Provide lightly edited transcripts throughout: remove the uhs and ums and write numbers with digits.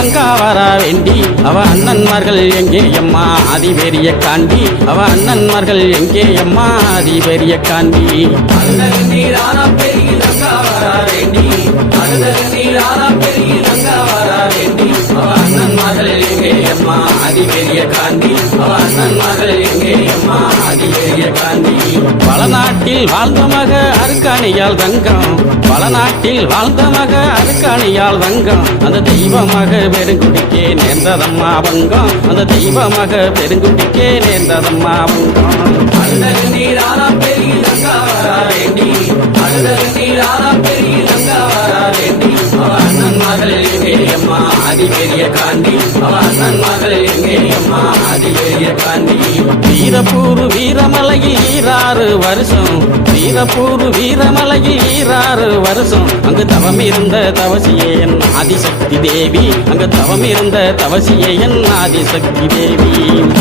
கங்கா வர வேண்டி அவ அண்ணன்மார்கள் எங்கே அம்மா அதிபெரிய காண்டி அவ அண்ணன்மார்கள் எங்கே அம்மா அதிபெரிய காண்டி அழுதல் நீரான பெரிய கங்கா வர வேண்டி அழுதல் நீரான பெரிய கங்கா வர வேண்டி அவ அண்ணன்மார்கள் எங்கே அம்மா அதிபெரிய காண்டி அவ அண்ணன்மார்கள் எங்கே அம்மா அதிபெரிய காண்டி பல நாட்டில் வாழ்ந்த மக அருக்காணியால் தங்கம் பல நாட்டில் வாழ்ந்த மக அருக்காணியால் தங்கம் அந்த தெய்வமாக பெருங்குடிக்கே நேர்ந்ததம்மா பங்கம் அந்த தெய்வமாக பெருங்குடிக்கே நேர்ந்ததம்மா பங்கம் அழுதல் நீரான பெரிய கங்கா வர வேண்டி அழுதல் நீரான பெரிய கங்கா வர வேண்டி அவ அண்ணன்மார்கள் எங்கே அம்மா அதிபெரிய காண்டி அவ அண்ணன்மார்கள் எங்கே அம்மா அதிபெரிய காண்டி வீரப்பூர் வீரமலையில் 6 வருஷம் வீரப்பூர் வீரமலையில் 6 வருஷம் அங்கு தவம் இருந்த தவசியே என் ஆதிசக்தி தேவி அங்கு தவம் இருந்த தவசியே என் ஆதிசக்தி தேவி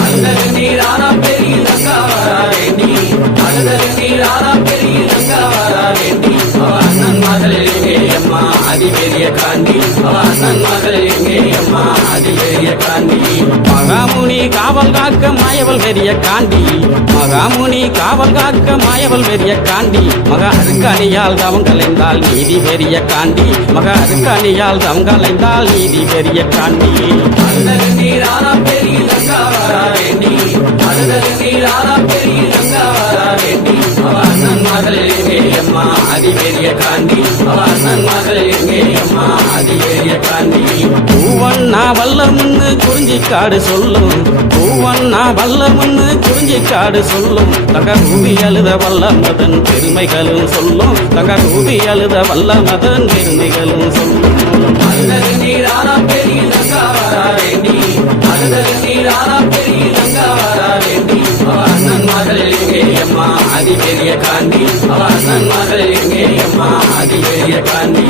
அழுதல் நீரான பெரிய கங்கா வர வேண்டி அழுதல் நீரான பெரிய கங்கா வர வேண்டி அவ அண்ணன்மார்கள் எங்கே அம்மா அதிபெரிய காண்டி அவ அண்ணன்மார்கள் எங்கே அம்மா அதிபெரிய காண்டி மகாமுனி காவல் காக்க மாயவள் பெரிய காண்டி மகாமுனி காவல் காக்க மாயவள் பெரிய காண்டி மக அருக்காணியால் தவம் கலைந்தால் நீதி பெரிய காண்டி மக அருக்காணியால் தவம் கலைந்தால் நீதி பெரிய காண்டி அழுதல் நீரான பெரிய கங்கா வர வேண்டி அழுதல் நீரான பெரிய கங்கா வர வேண்டி அவ அண்ணன்மார்கள் எங்கே அம்மா அதிபெரிய காண்டி அவ அண்ணன்மார்கள் எங்கே அம்மா அதிபெரிய காண்டி பூவண்ணா வல்லமுன்னு குறிஞ்சிக்காடு சொல்லும் பூவண்ணா வல்லமுன்னு குறிஞ்சிக்காடு சொல்லும் தங்க ரூபி அழுத வல்லமதன் பெருமைகளும் சொல்லும் தங்க ரூபி அழுத வல்லமதன் பெருமைகளும் சொல்லும் அழுதல் நீரான பெரிய கங்கா வர வேண்டி அழுதல் நீரான பெரிய கங்கா வர வேண்டி அவ அண்ணன்மார்கள் எங்கே அம்மா அதிபெரிய காண்டி அவ அண்ணன்மார்கள் எங்கே அம்மா அதிபெரிய காண்டி